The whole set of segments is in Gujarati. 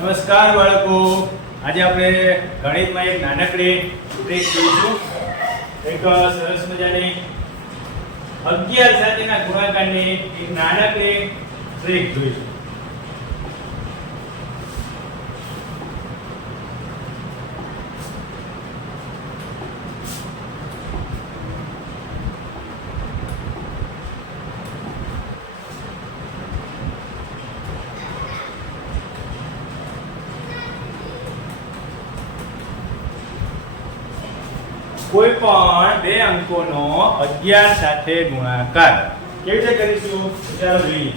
નમસ્કાર બાળકો, આજે આપણે ગણિતમાં એક નાનકડી ટ્રીક જોઈશું. એક સરસ મજાની 11 સાથેના ગુણાકારની એક નાનકડી ટ્રીક જોઈશું. કોઈ પણ બે અંકોનો 11 સાથે ગુણાકાર કેવી રીતે કરીશું ચાલો જોઈએ.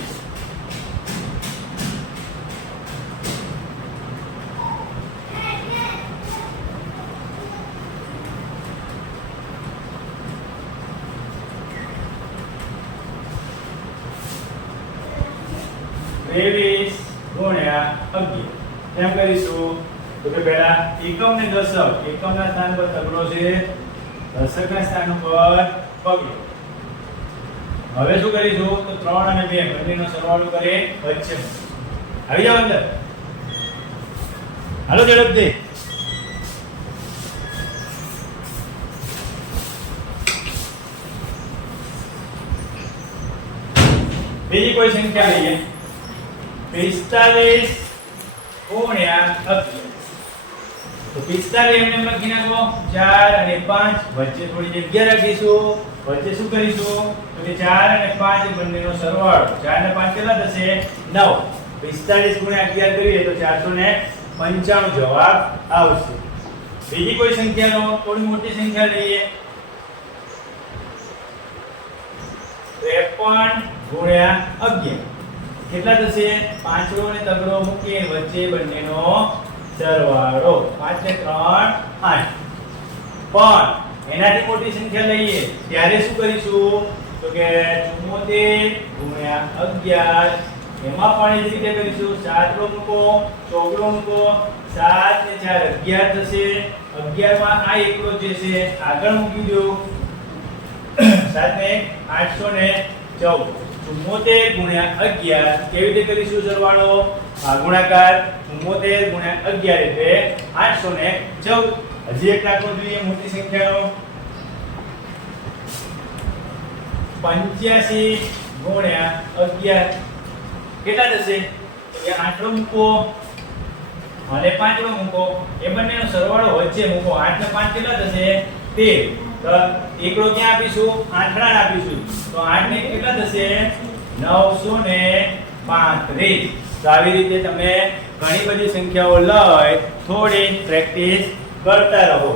ત્રેવીસ ગુણ્યા 11 કેમ કરીશું તો કે પહેલા એકમ ને દશક, એકમના સ્થાન પર તગડો છે, દશકના સ્થાન પર પગલો. હવે શું કરીશું તો 3 અને 2 બંનેનો સરવાળો કરે વચ્ચે. આવી જાવ અંદર, હાલો ઝડપથી. બીજી કોઈ સંખ્યા લઈએ. 45 ગુણ્યા 11 તો 45 એમને લખી નાખો. 4 અને 5 વચ્ચે થોડી જગ્યા રાખીશું. વચ્ચે શું કરીશું તો કે 4 અને 5 બંનેનો સરવાળો. 4 અને 5 કેટલા થશે 9. 45 ગુણ્યા 11 કરીએ તો 495 જવાબ આવશે. બીજી કોઈ સંખ્યાનો થોડી મોટી સંખ્યા લઈએ. 53 ગુણ્યા 11 કેટલા થશે 5 અને તગડો મૂકીએ વચ્ચે બંનેનો સરવાળો. 5 ને 3 8. પણ એનાથી મોટી સંખ્યા લઈએ ત્યારે શું કરીશું તો કે 74 ગુણ્યા 11 એમાં પણ એ જ રીતે કરીશું. 7 મૂકો, ચોગડો મૂકો, 7 ને 4 11 થશે. 11 માં આ એકડો જે છે આગળ મૂકી દો. 7 ને 814. 74 ગુણ્યા 11 કેવી રીતે કરીશું સરવાળો ગુણાકાર. 74 ગુણ્યા 11 એટલે 814. હજી એક દાખલો જોઈએ મોટી સંખ્યાનો. 85 ગુણ્યા 11 કેટલા થશે તો કે 8 મૂકો અને 5 મૂકો, એ બંનેનો સરવાળો વચ્ચે મૂકો. 8 ને 5 કેટલા થશે 13. તો એકડો ક્યાં આપીશું આંકડા આપીશું તો 8 ને કેટલા થશે 935. તો આવી રીતે તમે ઘણી બધી સંખ્યાઓ લઈ થોડી પ્રેક્ટિસ કરતા રહો.